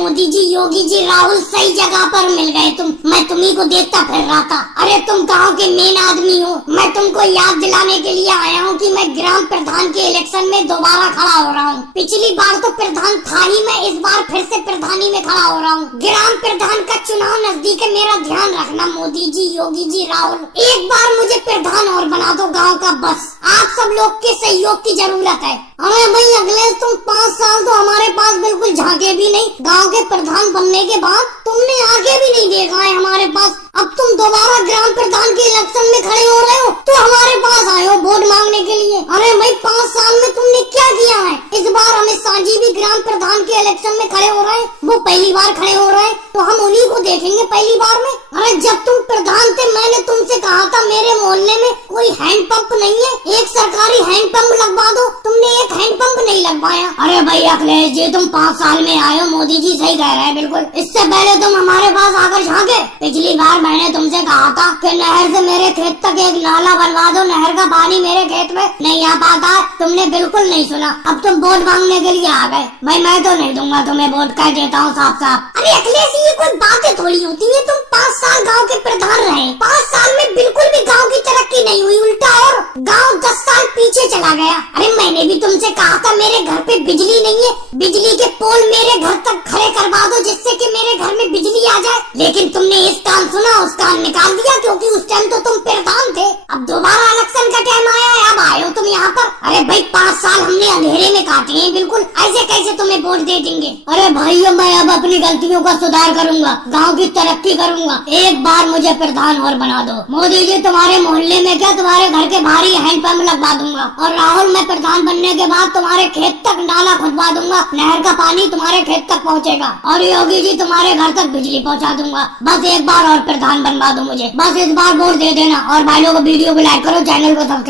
मोदी जी, योगी जी, राहुल, सही जगह पर मिल गए तुम। मैं तुम्ही को देखता फिर रहा था। अरे तुम गांव के मेन आदमी हो। मैं तुमको याद दिलाने के लिए आया हूँ कि मैं ग्राम प्रधान के इलेक्शन में दोबारा खड़ा हो रहा हूँ। पिछली बार तो प्रधान था ही मैं, इस बार फिर से प्रधानी में खड़ा हो रहा हूँ। ग्राम प्रधान का चुनाव नजदीक है, मेरा ध्यान रखना मोदी जी, योगी जी, राहुल। एक बार मुझे प्रधान और बना दो गाँव का, बस आप सब लोग के सहयोग की जरूरत है। अरे भाई अगले तुम 5 साल तो हमारे पास बिल्कुल झांके भी नहीं। गांव के प्रधान बनने के बाद तुमने आगे भी नहीं देखा है हमारे पास। अब तुम दोबारा ग्राम प्रधान के इलेक्शन में खड़े हो रहे हो तो हमारे पास आए हो वोट मांगने के लिए। अरे भाई 5 साल में तुमने क्या किया है? इस बार अमित शाह जी भी ग्राम प्रधान के इलेक्शन में खड़े हो रहे हैं, वो पहली बार खड़े हो रहे हैं, तो हम उन्हीं को देखेंगे पहली बार में। अरे जब तुम प्रधान थे मैंने तुमसे कहा था मेरे मोहल्ले में कोई हैंडपंप नहीं है, एक सरकारी हैंडपंप लगवा दो। तुमने एक हैंडपंप नहीं लगवाया। अरे भाई अखिलेश जी तुम 5 साल में आए हो, मोदी जी सही कह रहे हैं बिल्कुल। इससे पहले तुम हमारे पास आकर झांके। पिछली बार मैंने तुमसे कहा था कि नहर से मेरे खेत तक एक नाला बनवा दो, नहर का पानी मेरे खेत में नहीं आ पाता। तुमने बिल्कुल नहीं सुना। अब तुम वोट मांगने के लिए आ गए। भाई मैं तो नहीं दूंगा तुम्हें वोट, कह देता हूँ साफ साफ। अरे अखिलेश ये कोई बातें थोड़ी होती है। तुम 5 साल गाँव के प्रधान रहे, 5 साल में बिल्कुल भी गाँव की तरक्की नहीं हुई, उल्टा और गाँव 10 साल पीछे चला गया। अरे मैंने भी तुमसे कहा था मेरे घर पे बिजली नहीं है, बिजली के पोल मेरे घर तक खड़े करवा दो जिससे कि मेरे घर में बिजली आ जाए। लेकिन तुमने इस कान सुना उस कान निकाल दिया, क्योंकि उस टाइम तो तुम प्रधान थे। अब दोबारा इलेक्शन का टाइम आया है, अब आए हो तुम यहाँ पर। अरे भाई 5 साल हमने अंधेरे में काटे हैं बिल्कुल, ऐसे कैसे तुम्हें वोट दे देंगे? अरे भाइयों मैं अब अपनी गलतियों का सुधार करूंगा, गाँव की तरक्की करूंगा। एक बार मुझे प्रधान और बना दो। मोदी जी तुम्हारे मोहल्ले में क्या तुम्हारे घर के बाहर ही हैंडपंप लगवा दूंगा। और राहुल मैं प्रधान बनने के बाद तुम्हारे खेत तक नाला खुदवा दूंगा, नहर का पानी तुम्हारे खेत तक पहुँचेगा। और योगी जी तुम्हारे घर तक बिजली पहुँचा दूंगा। बस एक बार और प्रधान बनवा दो मुझे, बस इस बार वोट दे देना। और भाइयों को वीडियो को लाइक करो, चैनल को सब्सक्राइब।